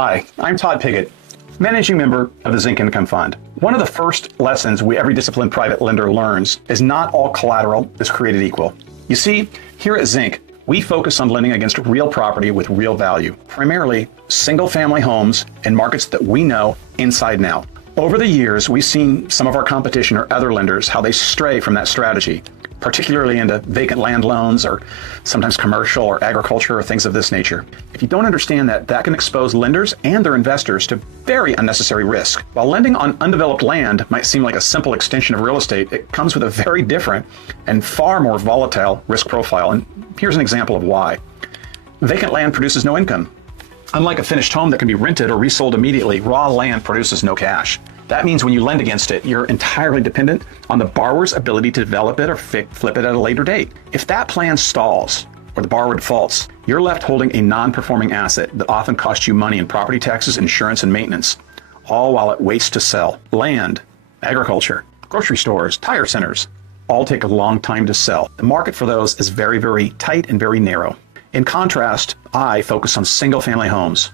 Hi, I'm Todd Piggott, managing member of the Zinc Income Fund. One of the first lessons every disciplined private lender learns is not all collateral is created equal. You see, here at Zinc, we focus on lending against real property with real value, primarily single-family homes in markets that we know inside and out. Over the years, we've seen some of our competition or other lenders, how they stray from that strategy, particularly into vacant land loans or sometimes commercial or agriculture or things of this nature. If you don't understand that, that can expose lenders and their investors to very unnecessary risk. While lending on undeveloped land might seem like a simple extension of real estate, it comes with a very different and far more volatile risk profile. And here's an example of why. Vacant land produces no income. Unlike a finished home that can be rented or resold immediately, raw land produces no cash. That means when you lend against it, you're entirely dependent on the borrower's ability to develop it or flip it at a later date. If that plan stalls or the borrower defaults, you're left holding a non-performing asset that often costs you money in property taxes, insurance, and maintenance, all while it waits to sell. Land, agriculture, grocery stores, tire centers, all take a long time to sell. The market for those is very, very tight and very narrow. In contrast, I focus on single-family homes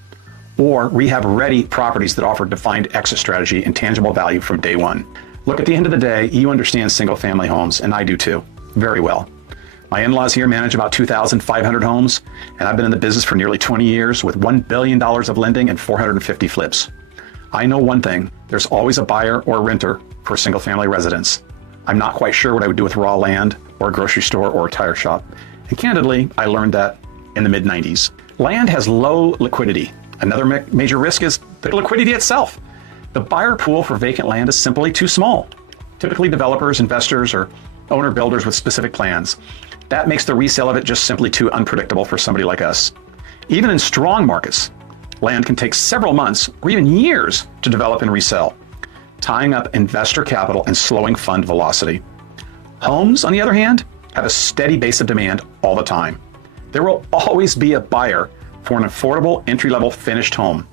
or rehab-ready properties that offer defined exit strategy and tangible value from day one. Look, at the end of the day, you understand single-family homes, and I do too, very well. My in-laws here manage about 2,500 homes, and I've been in the business for nearly 20 years with $1 billion of lending and 450 flips. I know one thing, there's always a buyer or a renter for a single-family residence. I'm not quite sure what I would do with raw land or a grocery store or a tire shop. And candidly, I learned that in the mid-90s. Land has low liquidity. Another major risk is the liquidity itself. The buyer pool for vacant land is simply too small. Typically developers, investors, or owner builders with specific plans. That makes the resale of it just simply too unpredictable for somebody like us. Even in strong markets, land can take several months or even years to develop and resell, tying up investor capital and slowing fund velocity. Homes, on the other hand, have a steady base of demand all the time. There will always be a buyer for an affordable entry-level finished home.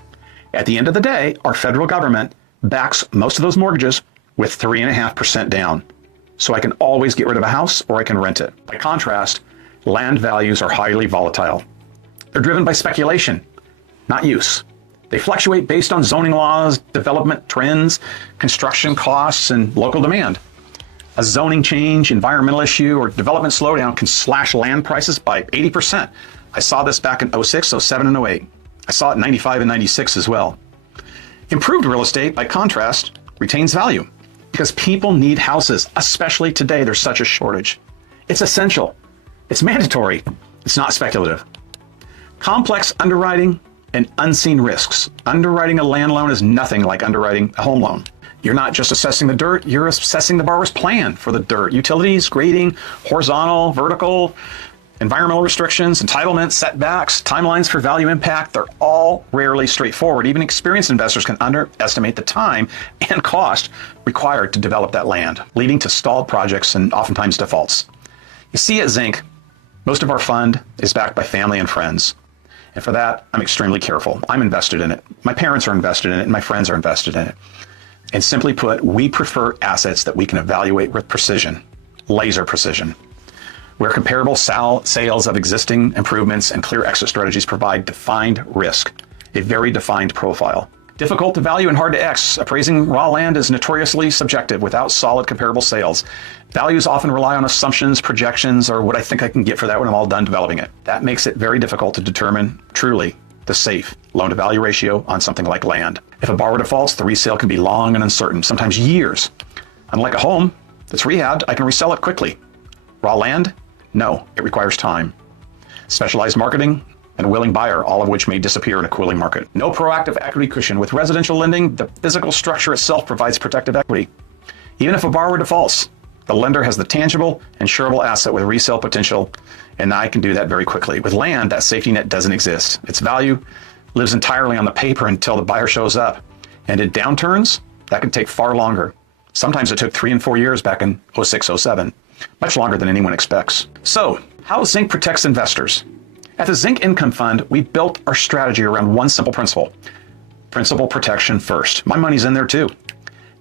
At the end of the day, our federal government backs most of those mortgages with 3.5% down. So I can always get rid of a house or I can rent it. By contrast, land values are highly volatile. They're driven by speculation, not use. They fluctuate based on zoning laws, development trends, construction costs, and local demand. A zoning change, environmental issue, or development slowdown can slash land prices by 80%. I saw this back in 06, 07, and 08. I saw it in 95 and 96 as well. Improved real estate, by contrast, retains value because people need houses, especially today. There's such a shortage. It's essential. It's mandatory. It's not speculative. Complex underwriting and unseen risks. Underwriting a land loan is nothing like underwriting a home loan. You're not just assessing the dirt, you're assessing the borrower's plan for the dirt. Utilities, grading, horizontal, vertical, environmental restrictions, entitlements, setbacks, timelines for value impact, they're all rarely straightforward. Even experienced investors can underestimate the time and cost required to develop that land, leading to stalled projects and oftentimes defaults. You see, at Zinc, most of our fund is backed by family and friends. And for that, I'm extremely careful. I'm invested in it. My parents are invested in it, and my friends are invested in it. And simply put, we prefer assets that we can evaluate with precision, laser precision, where comparable sales of existing improvements and clear exit strategies provide defined risk, a very defined profile. Difficult to value and hard to X. Appraising raw land is notoriously subjective without solid comparable sales. Values often rely on assumptions, projections, or what I think I can get for that when I'm all done developing it. That makes it very difficult to determine truly the safe loan-to-value ratio on something like land. If a borrower defaults, the resale can be long and uncertain, sometimes years. Unlike a home that's rehabbed, I can resell it quickly. Raw land? No, it requires time. Specialized marketing and a willing buyer, all of which may disappear in a cooling market. No proactive equity cushion. With residential lending, the physical structure itself provides protective equity. Even if a borrower defaults, the lender has the tangible, insurable asset with resale potential, and I can do that very quickly. With land, that safety net doesn't exist. Its value lives entirely on the paper until the buyer shows up. And in downturns, that can take far longer. Sometimes it took 3 and 4 years back in 06, 07. Much longer than anyone expects. So, how Zinc protects investors? At the Zinc Income Fund, we built our strategy around one simple principle. Principal protection first. My money's in there too.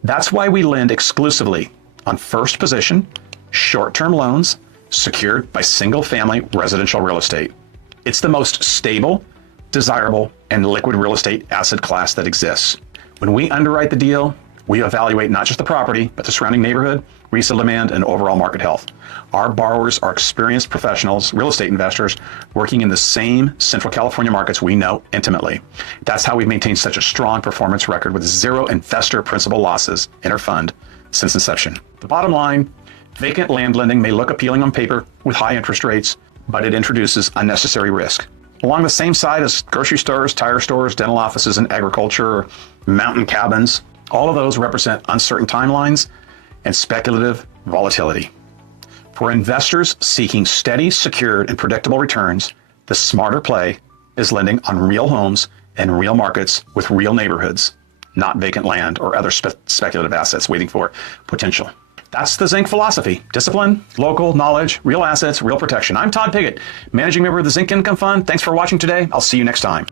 That's why we lend exclusively on first position, short-term loans secured by single-family residential real estate. It's the most stable, desirable, and liquid real estate asset class that exists. When we underwrite the deal, we evaluate not just the property, but the surrounding neighborhood, resale demand, and overall market health. Our borrowers are experienced professionals, real estate investors, working in the same Central California markets we know intimately. That's how we've maintained such a strong performance record with 0 investor principal losses in our fund since inception. The bottom line, vacant land lending may look appealing on paper with high interest rates, but it introduces unnecessary risk. Along the same side as grocery stores, tire stores, dental offices, and agriculture, mountain cabins, all of those represent uncertain timelines and speculative volatility. For investors seeking steady, secured, and predictable returns, the smarter play is lending on real homes and real markets with real neighborhoods, not vacant land or other speculative assets waiting for potential. That's the Zinc philosophy. Discipline, local knowledge, real assets, real protection. I'm Todd Piggott, managing member of the Zinc Income Fund. Thanks for watching today. I'll see you next time.